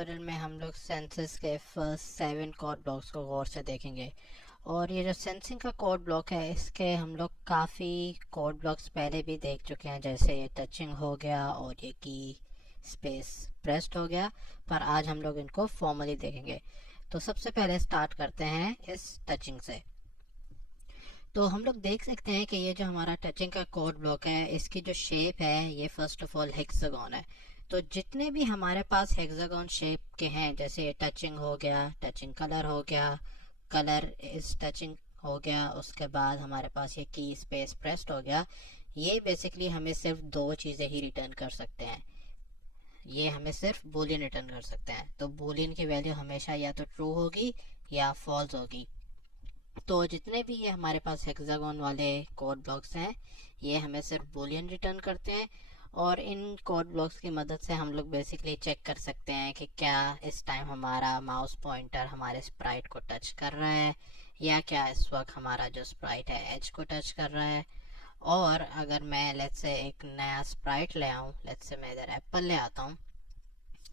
Tutorial में हम लोग सेंसस के फर्स्ट 7 कोड ब्लॉक्स को गौर से देखेंगे। और ये जो सेंसिंग का कोड ब्लॉक है, इसके हम लोग काफ़ी कोड ब्लॉक्स पहले भी देख चुके हैं, जैसे ये टचिंग हो गया और ये की स्पेस प्रेस्ड हो गया, पर आज हम लोग इनको फॉर्मली देखेंगे। तो सबसे पहले स्टार्ट करते हैं इस टचिंग से। तो हम लोग देख सकते हैं कि ये जो हमारा टचिंग का कोड ब्लॉक है, इसकी जो शेप है ये फर्स्ट ऑफ ऑल हेक्सागोन है। तो जितने भी हमारे पास हेक्सागोन शेप के हैं, जैसे टचिंग हो गया, टचिंग कलर हो गया, कलर इज टचिंग हो गया, उसके बाद हमारे पास ये की स्पेस प्रेस्ड हो गया, ये बेसिकली हमें सिर्फ दो चीज़ें ही रिटर्न कर सकते हैं। ये हमें सिर्फ बूलियन रिटर्न कर सकते हैं। तो बूलियन की वैल्यू हमेशा या तो ट्रू होगी या फॉल्स होगी। तो जितने भी ये हमारे पास हेक्सागोन वाले कोड ब्लॉक्स हैं, ये हमें सिर्फ बूलियन रिटर्न करते हैं। और इन कोड ब्लॉक्स की मदद से हम लोग बेसिकली चेक कर सकते हैं कि क्या इस टाइम हमारा माउस पॉइंटर हमारे स्प्राइट को टच कर रहा है, या क्या इस वक्त हमारा जो स्प्राइट है एज को टच कर रहा है। और अगर मैं लेट्स से एक नया स्प्राइट ले आऊँ, लेट्स से मैं इधर एप्पल ले आता हूँ,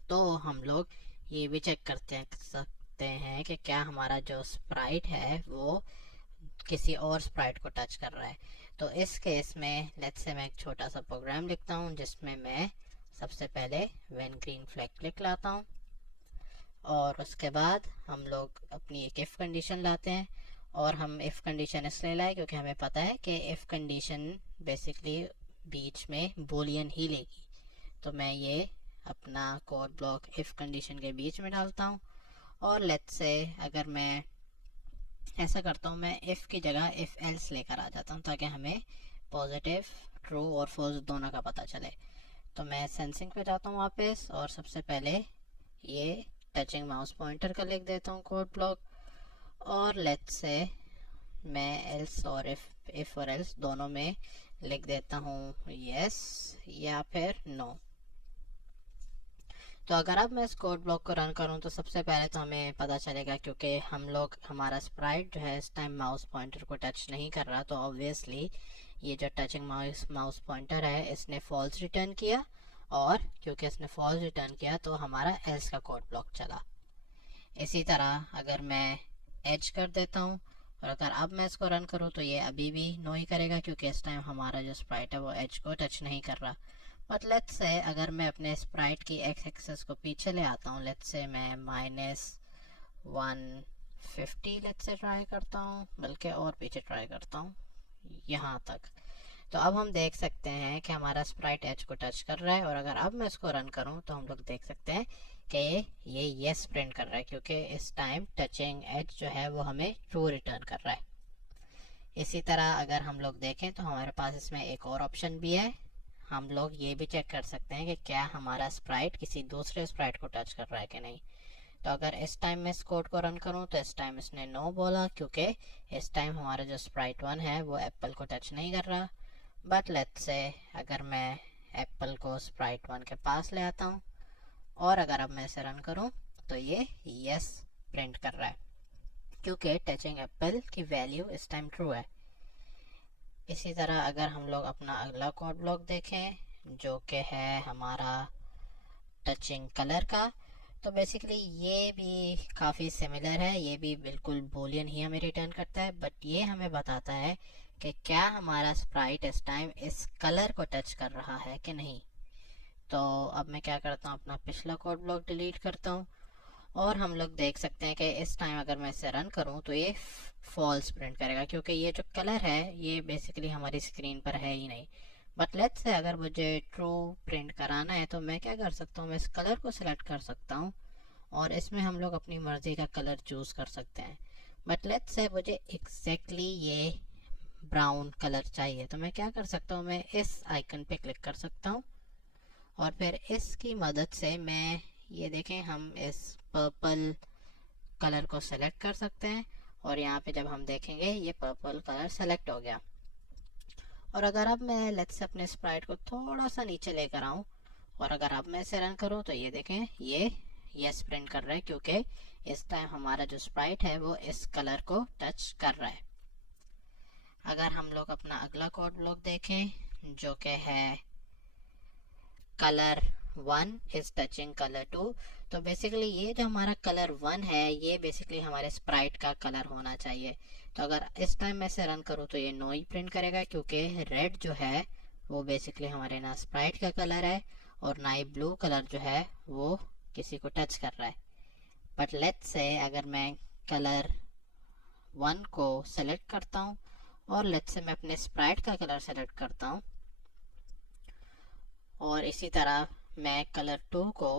तो हम लोग ये भी चेक करते हैं कि क्या हमारा जो स्प्राइट है वो किसी और स्प्राइट को टच कर रहा है। तो इस केस में लेट्स से मैं एक छोटा सा प्रोग्राम लिखता हूँ, जिसमें मैं सबसे पहले व्हेन ग्रीन फ्लैग क्लिक लाता हूँ, और उसके बाद हम लोग अपनी एक इफ़ कंडीशन लाते हैं। और हम इफ़ कंडीशन इसलिए लाए क्योंकि हमें पता है कि इफ़ कंडीशन बेसिकली बीच में बूलियन ही लेगी। तो मैं ये अपना कोड ब्लॉक इफ़ कंडीशन के बीच में डालता हूँ। और लेट्स से अगर मैं ऐसा करता हूँ, मैं इफ़ की जगह इफ़ एल्स लेकर आ जाता हूँ, ताकि हमें पॉजिटिव ट्रू और फॉल्स दोनों का पता चले। तो मैं सेंसिंग पे जाता हूँ वापस, और सबसे पहले ये टचिंग माउस पॉइंटर का लिख देता हूँ कोड ब्लॉक। और लेट्स से मैं एल्स और इफ़ और एल्स दोनों में लिख देता हूँ यस या फिर नो। तो अगर अब मैं इस कोड ब्लॉक को रन करूं, तो सबसे पहले तो हमें पता चलेगा, क्योंकि हमारा स्प्राइट जो है इस टाइम माउस पॉइंटर को टच नहीं कर रहा, तो ऑब्वियसली ये जो टचिंग माउस पॉइंटर है इसने फॉल्स रिटर्न किया। और क्योंकि इसने फॉल्स रिटर्न किया तो हमारा एल्स का कोड ब्लॉक चला। इसी तरह अगर मैं एज कर देता हूँ, और अगर अब मैं इसको रन करूँ, तो ये अभी भी नो ही करेगा, क्योंकि इस टाइम हमारा जो स्प्राइट है वो एज को टच नहीं कर रहा। बट लेट्स से अगर मैं अपने स्प्राइट की एक्स एक्सेस को पीछे ले आता हूँ, लेट्स से मैं -150 लेट्स से ट्राई करता हूँ, बल्कि और पीछे ट्राई करता हूँ यहाँ तक। तो अब हम देख सकते हैं कि हमारा स्प्राइट एज को टच कर रहा है। और अगर अब मैं इसको रन करूँ, तो हम लोग देख सकते हैं कि ये यस प्रिंट कर रहा है, क्योंकि इस टाइम टचिंग एज जो है वो हमें ट्रू रिटर्न कर रहा है। इसी तरह अगर हम लोग देखें, तो हमारे पास इसमें एक और ऑप्शन भी है। हम लोग ये भी चेक कर सकते हैं कि क्या हमारा स्प्राइट किसी दूसरे स्प्राइट को टच कर रहा है कि नहीं। तो अगर इस टाइम मैं इस कोड को रन करूं, तो इस टाइम इसने नो बोला, क्योंकि इस टाइम हमारा जो स्प्राइट 1 है वो एप्पल को टच नहीं कर रहा। बट लेट्स से अगर मैं एप्पल को स्प्राइट 1 के पास ले आता हूँ, और अगर अब मैं इसे रन करूँ, तो ये यस प्रिंट कर रहा है, क्योंकि टचिंग एप्पल की वैल्यू इस टाइम ट्रू है। इसी तरह अगर हम लोग अपना अगला कोड ब्लॉक देखें, जो कि है हमारा टचिंग कलर का, तो बेसिकली ये भी काफ़ी सिमिलर है। ये भी बिल्कुल बूलियन ही हमें रिटर्न करता है, बट ये हमें बताता है कि क्या हमारा स्प्राइट इस टाइम इस कलर को टच कर रहा है कि नहीं। तो अब मैं क्या करता हूँ, अपना पिछला कोड ब्लॉक डिलीट करता हूँ, और हम लोग देख सकते हैं कि इस टाइम अगर मैं इसे रन करूं, तो ये फॉल्स प्रिंट करेगा, क्योंकि ये जो कलर है ये बेसिकली हमारी स्क्रीन पर है ही नहीं। बट लेट्स से अगर मुझे ट्रू प्रिंट कराना है, तो मैं क्या कर सकता हूँ, मैं इस कलर को सिलेक्ट कर सकता हूँ, और इसमें हम लोग अपनी मर्जी का कलर चूज कर सकते हैं। बट लेट्स से मुझे एग्जैक्टली ये ब्राउन कलर चाहिए, तो मैं क्या कर सकता हूँ, मैं इस आइकन पे क्लिक कर सकता हूँ, और फिर इसकी मदद से मैं ये देखें, हम इस पर्पल कलर को सेलेक्ट कर सकते हैं, और यहाँ पे जब हम देखेंगे ये पर्पल कलर सेलेक्ट हो गया। और अगर अब मैं लेट्स से अपने स्प्राइट को थोड़ा सा नीचे लेकर आऊँ, और अगर अब मैं इसे रन करूँ, तो ये देखें ये यस प्रिंट कर रहा है, क्योंकि इस टाइम हमारा जो स्प्राइट है वो इस कलर को टच कर रहा है। अगर हम लोग अपना अगला कोड ब्लॉक देखें, जो कि है कलर 1 इज टचिंग कलर 2, तो बेसिकली ये जो हमारा कलर 1 है ये बेसिकली हमारे स्प्राइट का कलर होना चाहिए। तो अगर इस टाइम मैं से रन करूँ तो ये नो ही प्रिंट करेगा, क्योंकि रेड जो है वो बेसिकली हमारे ना स्प्राइट का कलर है और ना ही ब्लू कलर जो है वो किसी को टच कर रहा है। बट लेट्स से अगर मैं कलर 1 को सेलेक्ट करता हूँ और लेट्स से मैं अपने स्प्राइट का कलर सेलेक्ट करता हूँ और इसी तरह मैं कलर 2 को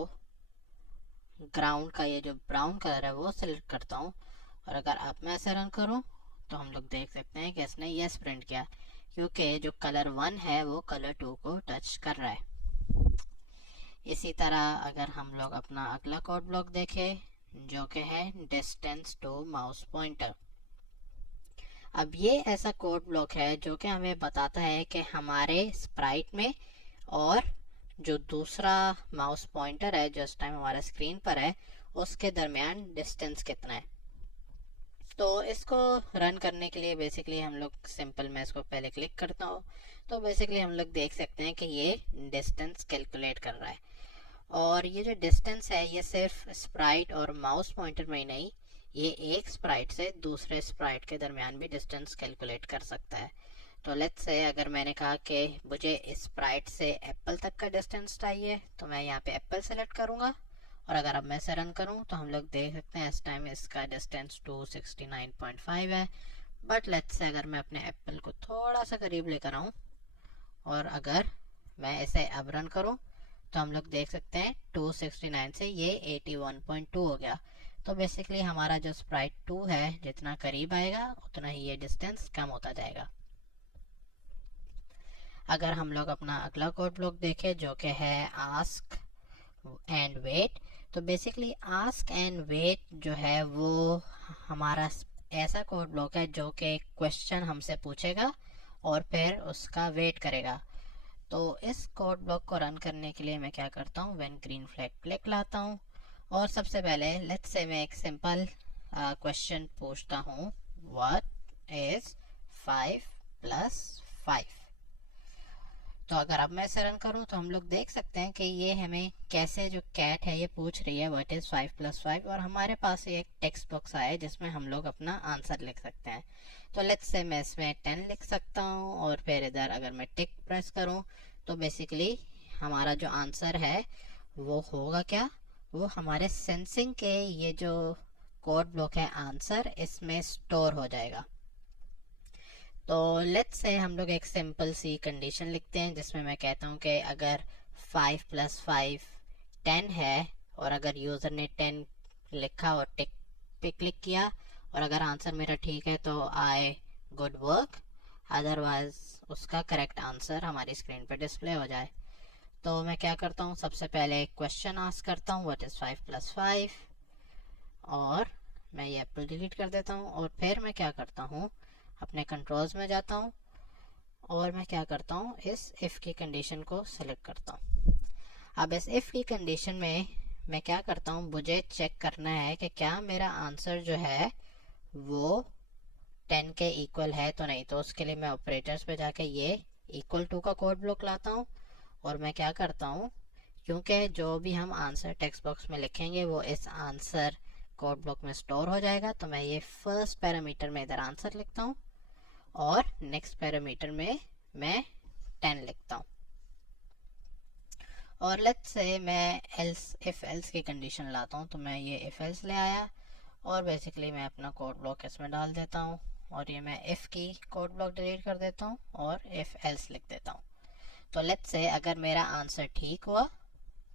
ग्राउंड का ये जो ब्राउन कलर है वो सिलेक्ट करता हूँ, और अगर अब मैं ऐसे रन करूँ तो हम लोग देख सकते हैं कि इसने यस प्रिंट किया, क्योंकि जो कलर 1 है वो कलर 2 को टच कर रहा है। इसी तरह अगर हम लोग अपना अगला कोड ब्लॉक देखें जो कि है डिस्टेंस टू माउस पॉइंटर। अब ये ऐसा कोड ब्लॉक है जो कि हमें बताता है कि हमारे स्प्राइट में और जो दूसरा माउस पॉइंटर है जो इस टाइम हमारे स्क्रीन पर है उसके दरमियान डिस्टेंस कितना है। तो इसको रन करने के लिए बेसिकली हम लोग सिंपल, मैं इसको पहले क्लिक करता हूँ तो बेसिकली हम लोग देख सकते हैं कि ये डिस्टेंस कैलकुलेट कर रहा है। और ये जो डिस्टेंस है ये सिर्फ स्प्राइट और माउस पॉइंटर में ही नहीं, ये एक स्प्राइट से दूसरे स्प्राइट के दरमियान भी डिस्टेंस कैलकुलेट कर सकता है। तो लेट्स से अगर मैंने कहा कि मुझे इस स्प्राइट से एप्पल तक का डिस्टेंस चाहिए तो मैं यहाँ पे एप्पल सेलेक्ट करूँगा, और अगर अब मैं से रन करूँ तो हम लोग देख सकते हैं इस टाइम इसका डिस्टेंस 269.5 है। बट लेट्स से अगर मैं अपने एप्पल को थोड़ा सा करीब लेकर आऊँ और अगर मैं इसे अब रन करूँ तो हम लोग देख सकते हैं 269 से ये 81.2 हो गया। तो बेसिकली हमारा जो स्प्राइट 2 है जितना करीब आएगा उतना ही ये डिस्टेंस कम होता जाएगा। अगर हम लोग अपना अगला कोड ब्लॉक देखें जो कि है आस्क एंड वेट, तो बेसिकली आस्क एंड वेट जो है वो हमारा ऐसा कोड ब्लॉक है जो कि क्वेश्चन हमसे पूछेगा और फिर उसका वेट करेगा। तो इस कोड ब्लॉक को रन करने के लिए मैं क्या करता हूँ, व्हेन ग्रीन फ्लैग क्लिक लाता हूँ और सबसे पहले लेट्स से मैं एक सिंपल क्वेश्चन पूछता हूँ, व्हाट इज 5 + 5। तो अगर अब मैं इसे रन करूँ तो हम लोग देख सकते हैं कि ये हमें कैसे जो कैट है ये पूछ रही है व्हाट इज 5 + 5, और हमारे पास एक टेक्स्ट बॉक्स आया है जिसमें हम लोग अपना आंसर लिख सकते हैं। तो लेट्स से मैं इसमें 10 लिख सकता हूँ और फिर इधर अगर मैं टिक प्रेस करूँ तो बेसिकली हमारा जो आंसर है वो होगा क्या, वो हमारे सेंसिंग के ये जो कोड ब्लॉक है आंसर इसमें स्टोर हो जाएगा। तो लेट्स से हम लोग एक सिंपल सी कंडीशन लिखते हैं जिसमें मैं कहता हूँ कि अगर 5 + 5 10 है और अगर यूज़र ने 10 लिखा और टिक पे क्लिक किया और अगर आंसर मेरा ठीक है तो आई गुड वर्क, अदरवाइज उसका करेक्ट आंसर हमारी स्क्रीन पे डिस्प्ले हो जाए। तो मैं क्या करता हूँ, सबसे पहले एक क्वेश्चन आस्क करता हूँ व्हाट इज़ 5 + 5 और मैं ये एप्पल डिलीट कर देता हूँ। और फिर मैं क्या करता हूँ, अपने कंट्रोल्स में जाता हूँ और मैं क्या करता हूँ, इस इफ़ की कंडीशन को सिलेक्ट करता हूँ। अब इस इफ़ की कंडीशन में मैं क्या करता हूँ, मुझे चेक करना है कि क्या मेरा आंसर जो है वो 10 के इक्वल है तो नहीं। तो उसके लिए मैं ऑपरेटर्स पे जाके ये इक्वल टू का कोड ब्लॉक लाता हूँ और मैं क्या करता हूँ, क्योंकि जो भी हम आंसर टेक्स्ट बॉक्स में लिखेंगे वो इस आंसर कोड ब्लॉक में स्टोर हो जाएगा। तो मैं ये फर्स्ट पैरामीटर में इधर आंसर लिखता हूँ और नेक्स्ट पैरामीटर में मैं 10 लिखता हूँ। और लेट्स से मैं इफ एल्स की कंडीशन लाता हूँ, तो मैं ये इफ एल्स ले आया और बेसिकली मैं अपना कोड ब्लॉक इसमें डाल देता हूँ और ये मैं इफ की कोड ब्लॉक डिलीट कर देता हूँ और इफ एल्स लिख देता हूँ। तो लेट्स से अगर मेरा आंसर ठीक हुआ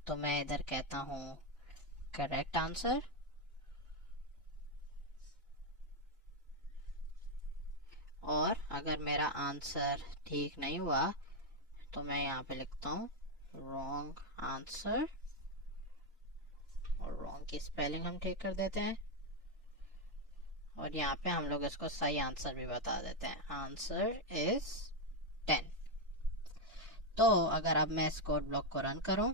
तो मैं इधर कहता हूँ करेक्ट आंसर, और अगर मेरा आंसर ठीक नहीं हुआ तो मैं यहाँ पे लिखता हूँ रॉन्ग आंसर और रॉन्ग की स्पेलिंग हम ठीक कर देते हैं और यहाँ पे हम लोग इसको सही आंसर भी बता देते हैं, आंसर इज 10। तो अगर अब मैं इस कोड ब्लॉक को रन करूँ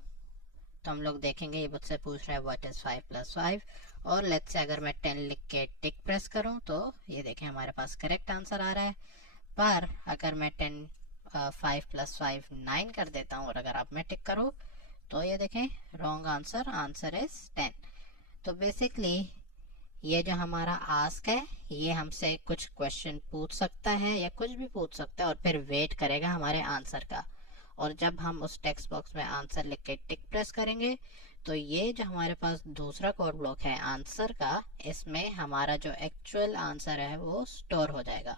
तो हम लोग देखेंगे ये मुझसे पूछ रहा है व्हाट इज 5 + 5 और लेट्स से अगर मैं 10 लिख के टिक प्रेस करूं तो ये देखें हमारे पास करेक्ट आंसर आ रहा है। पर अगर मैं 5 + 5 9 कर देता हूं और अगर अब मैं टिक करूं तो ये देखें रॉन्ग आंसर, आंसर इज 10। तो बेसिकली ये जो हमारा आस्क है ये हमसे कुछ क्वेश्चन पूछ सकता है या कुछ भी पूछ सकता है और फिर वेट करेगा हमारे आंसर का। और जब हम उस टेक्स्ट बॉक्स में आंसर लिख के टिक प्रेस करेंगे तो ये जो हमारे पास दूसरा कोड ब्लॉक है आंसर का, इसमें हमारा जो एक्चुअल आंसर है वो स्टोर हो जाएगा।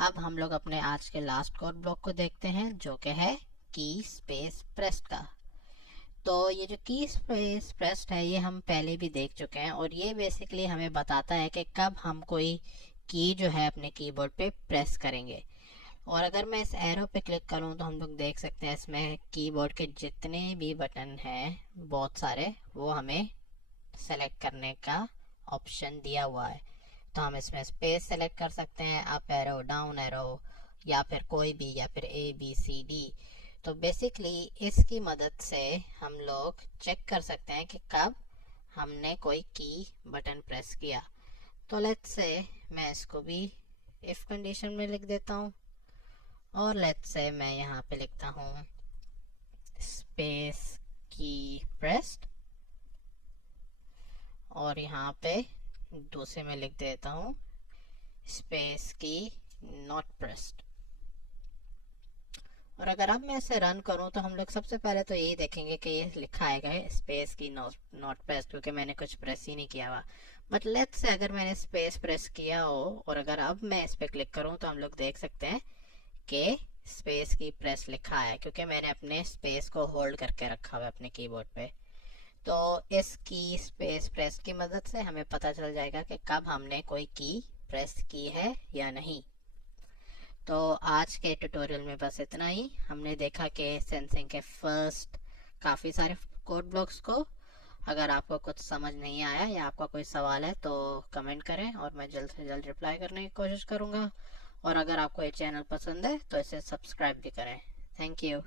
अब हम लोग अपने आज के लास्ट कोड ब्लॉक को देखते हैं जो कि है की स्पेस प्रेस्ड का। तो ये जो की स्पेस प्रेस्ड है ये हम पहले भी देख चुके हैं और ये बेसिकली हमें बताता है कि कब हम कोई की जो है अपने कीबोर्ड पे प्रेस करेंगे। और अगर मैं इस एरो पे क्लिक करूं तो हम लोग देख सकते हैं इसमें कीबोर्ड के जितने भी बटन हैं बहुत सारे, वो हमें सेलेक्ट करने का ऑप्शन दिया हुआ है। तो हम इसमें स्पेस सेलेक्ट कर सकते हैं, अप एरो, डाउन एरो, या फिर कोई भी, या फिर ABCD। तो बेसिकली इसकी मदद से हम लोग चेक कर सकते हैं कि कब हमने कोई की बटन प्रेस किया। तो लेट्स से मैं इसको भी इफ कंडीशन में लिख देता हूँ और लेट्स से मैं यहाँ पे लिखता हूँ स्पेस की प्रेस्ड और यहाँ पे दूसरे में लिख देता हूँ स्पेस की नॉट प्रेस्ड। और अगर अब मैं इसे रन करूं तो हम लोग सबसे पहले तो यही देखेंगे कि ये लिखा आएगा स्पेस की नॉट प्रेस्ड, क्योंकि मैंने कुछ प्रेस ही नहीं किया हुआ। बट लेट्स से अगर मैंने स्पेस प्रेस किया हो और अगर अब मैं इस पर क्लिक करूं तो हम लोग देख सकते हैं कि स्पेस की प्रेस लिखा है, क्योंकि मैंने अपने स्पेस को होल्ड करके रखा हुआ है अपने कीबोर्ड पे। तो इस की स्पेस प्रेस की मदद से हमें पता चल जाएगा कि कब हमने कोई की प्रेस की है या नहीं। तो आज के ट्यूटोरियल में बस इतना ही। हमने देखा कि सेंसिंग के फर्स्ट काफ़ी सारे कोड ब्लॉक्स को। अगर आपको कुछ समझ नहीं आया या आपका कोई सवाल है तो कमेंट करें और मैं जल्द से जल्द रिप्लाई करने की कोशिश करूँगा। और अगर आपको ये चैनल पसंद है तो इसे सब्सक्राइब भी करें। Thank you.